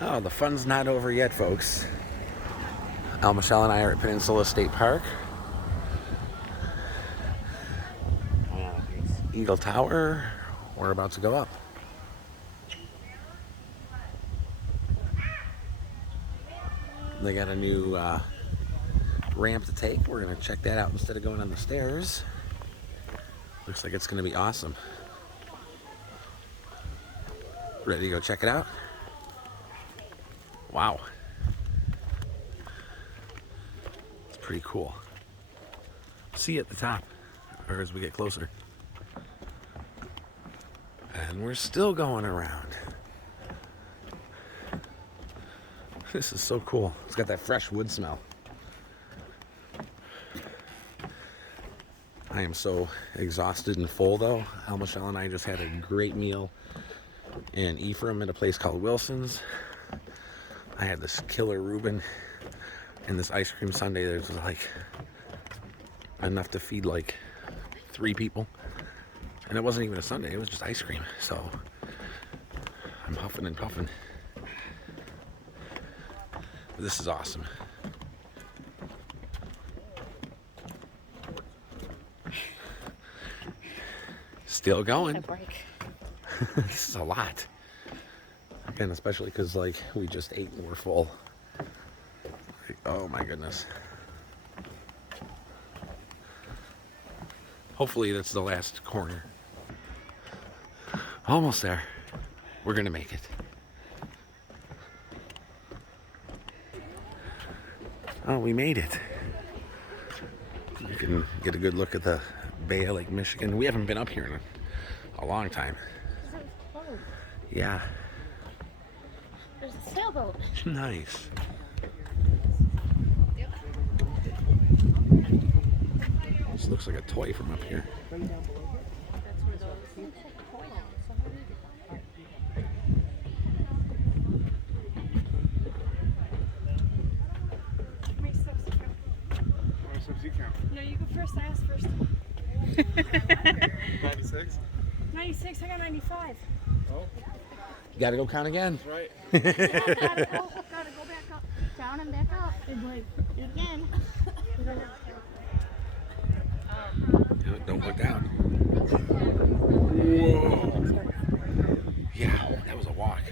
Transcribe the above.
Oh, the fun's not over yet, folks. Michelle and I are at Peninsula State Park. Eagle Tower. We're about to go up. They got a new ramp to take. We're going to check that out instead of going on the stairs. Looks like it's going to be awesome. Ready to go check it out? Wow. It's pretty cool. See at the top, or as we get closer. And we're still going around. This is so cool. It's got that fresh wood smell. I am so exhausted and full though. Michelle and I just had a great meal in Ephraim at a place called Wilson's. I had this killer Reuben and this ice cream sundae. There's like enough to feed like 3 people. And it wasn't even a sundae, it was just ice cream. So I'm huffing and puffing. This is awesome. Still going. This is a lot. Again, especially because like we just ate and we're full. Oh my goodness. Hopefully that's the last corner. Almost there. We're gonna make it. Oh, we made it. You can get a good look at the Bay of Lake Michigan. We haven't been up here in a long time. Yeah. There's a sailboat. Nice. This looks like a toy from up here. No, you go first. I asked first. 96? 96, I got 95. Oh. You gotta go count again. That's right. Gotta go back up. Down and back up. And like, do it again. Don't look down. Whoa. Yeah, that was a walk.